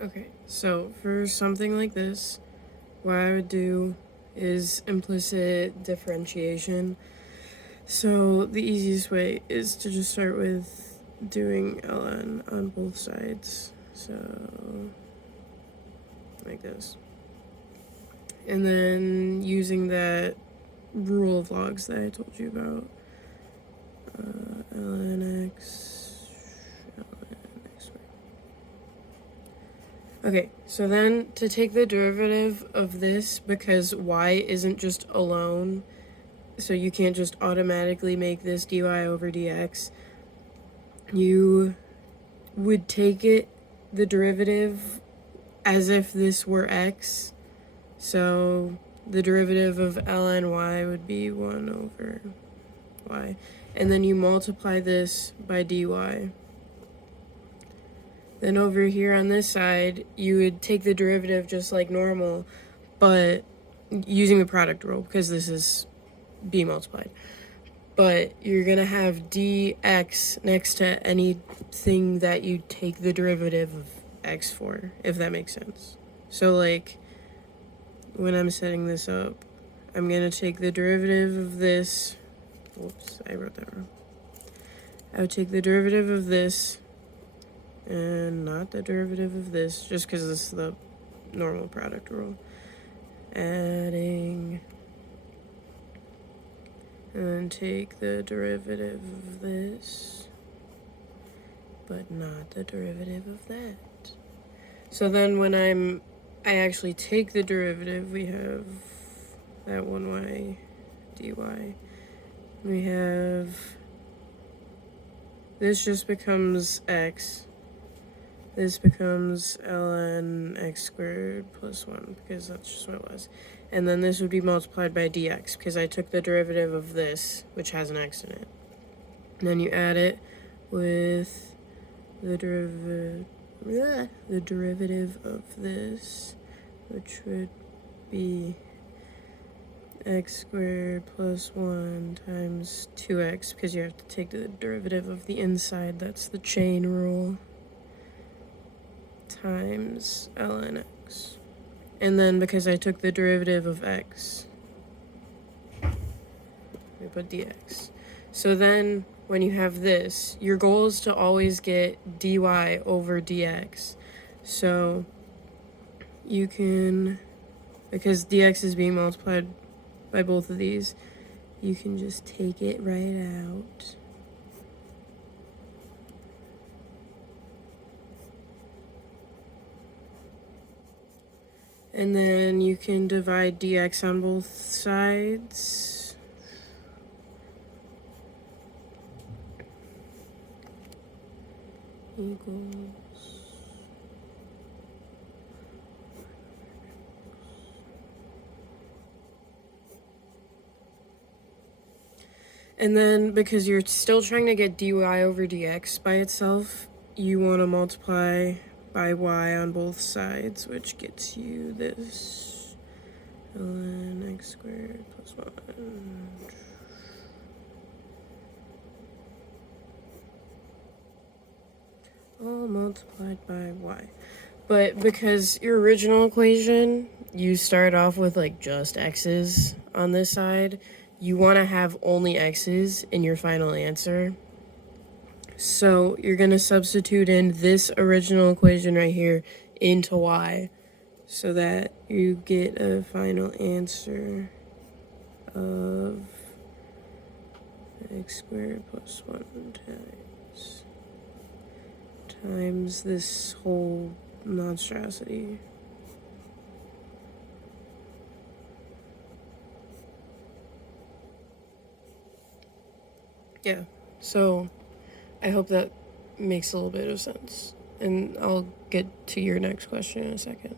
Okay, so for something like this, what I would do is implicit differentiation. So the easiest way is to just start with doing ln on both sides. So like this. And then using that rule of logs that I told you about. Ln x, ln x. Okay, so then to take the derivative of this, because y isn't just alone, so you can't just automatically make this dy over dx, you would take the derivative as if this were x. So the derivative of ln y would be 1 over y. And then you multiply this by dy. Then over here on this side, you would take the derivative just like normal, but using the product rule, because this is b multiplied. But you're going to have dx next to anything that you take the derivative of x for, if that makes sense. So like, when I'm setting this up, I'm going to take the derivative of this. Whoops, I wrote that wrong. I would take the derivative of this and not the derivative of this, just because this is the normal product rule. Adding, and then take the derivative of this, but not the derivative of that. So then when I actually take the derivative, we have that 1y dy. We have, this just becomes x. This becomes ln x squared plus 1, because that's just what it was. And then this would be multiplied by dx, because I took the derivative of this, which has an x in it. And then you add it with the derivative of this, which would be x squared plus 1 times 2x, because you have to take the derivative of the inside, that's the chain rule, times ln x. And then because I took the derivative of x, we put dx. So then when you have this, your goal is to always get dy over dx. So you can, because dx is being multiplied by both of these, you can just take it right out. And then you can divide dx on both sides. Equals. And then because you're still trying to get dy over dx by itself, you want to multiply by y on both sides, which gets you this ln x squared plus 1. All multiplied by y. But because your original equation, you start off with like just x's on this side, you want to have only x's in your final answer. So you're going to substitute in this original equation right here into y, so that you get a final answer of x squared plus 1 times this whole monstrosity. Yeah, so I hope that makes a little bit of sense. And I'll get to your next question in a second.